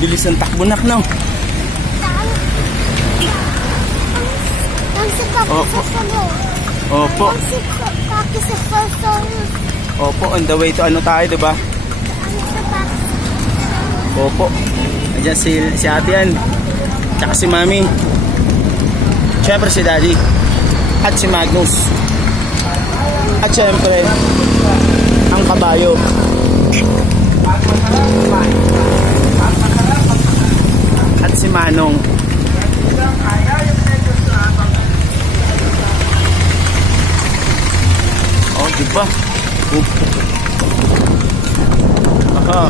Bilis ng takbo nak, no? Opo. Opo. Opo, on the way to ano tayo, diba? Opo. Ayan si ate yan. Tsaka si mami. Siyempre si daddy. At si Magnus. At siyempre, ang kabayo. At si Manong. Oh, diba? Aha.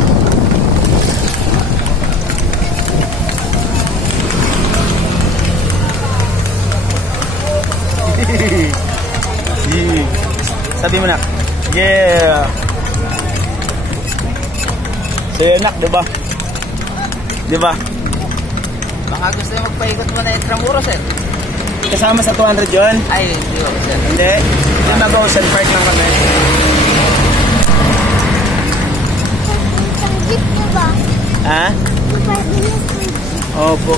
Sabi mo nak. Yeah. Saya nak, diba? Diba? Baka gusto nyo magpaikot mo na Intramuros, sir. Kasama sa 200 yun? Ay, hindi ko, sir. Hindi. Yung mag-ocean park lang kami. Isang jeep mo ba? Ha? Magpabilis ng jeep. Opo.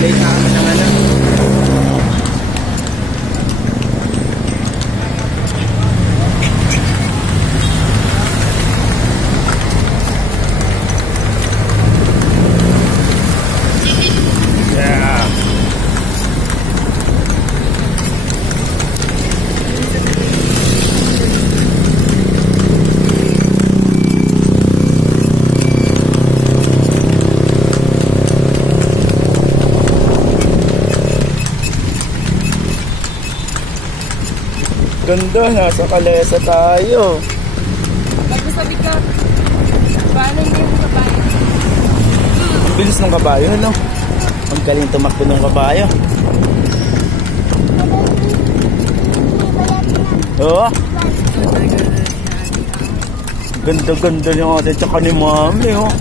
Late na kami naman na. Ganda, nasa Calesa tayo. Nagsasabi ka, paano yung kabayo? Ang bilis ng kabayo, no? Ang galing tumakbo ng kabayo. Oo. Ganda-ganda yung ate tsaka ni mami, oh.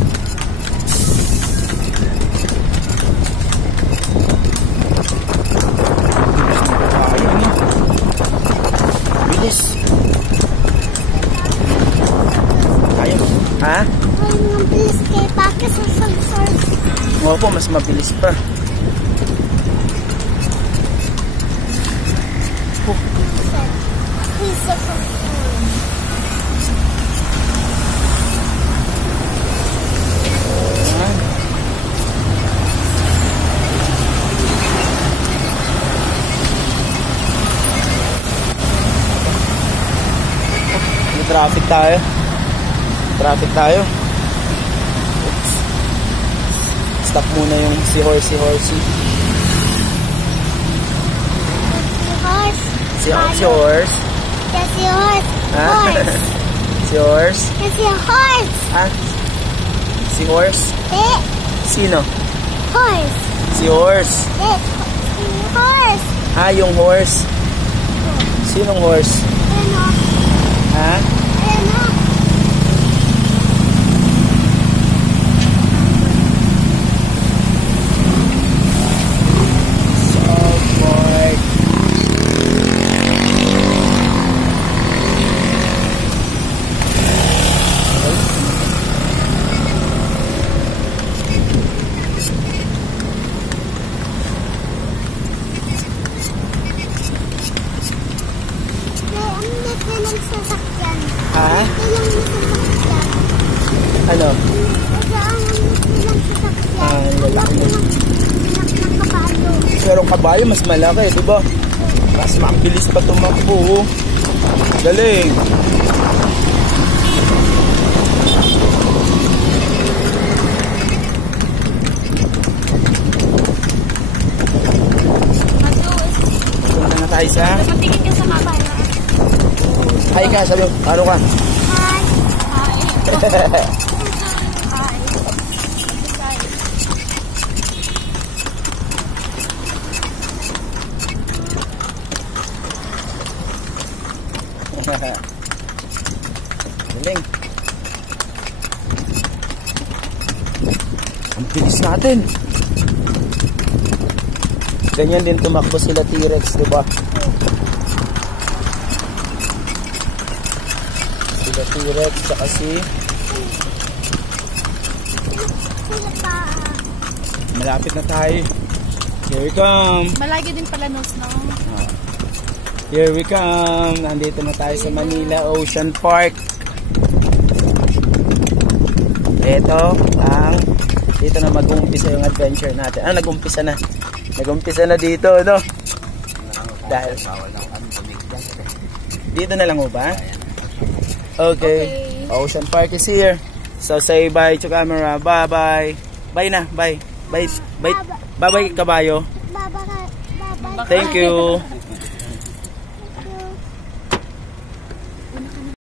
Ha? Mabilis kay Pake sa sensor. Opo, mas mabilis pa. May traffic tayo. Traffic tayo. Oops. Stop muna yung si Horsey. Horse. Si Horse. Yes, si Horse. Ha? Horse. Si Horse. Yes, si Horse. Ha? Si Horse? Eh. Sino? Horse. Si Horse. Eh. Si Horse. Ah, yung horse. Sinong horse? Ano? Ha? Ano? Ha? Ano? Lalaki mo. Pero kabayo mas malaki, diba? Mas mabilis pa tumakbo. Galing. Punta na tayo sa... Patingin ka sa kabayo. Hi ka, sabi mo. Ano ka? Hi. Galing. Ang bilis natin. Ganyan din tumakbo sila T-Rex, diba? Sila T-Rex, saka si Sila pa. Malapit na tayo. Here we come. Malagi din pala nose, no? Here we come. Nandito na tayo sa Manila Ocean Park. Ito ang dito na mag-uumpisa yung adventure natin. Nag-umpisa na. Nag-umpisa na dito, no? Dahil dito na lang ho ba? Okay. Ocean Park is here. So say bye to camera. Bye-bye. Bye na. Bye. Bye. Bye. Bye-bye kabayo. Baba. Thank you.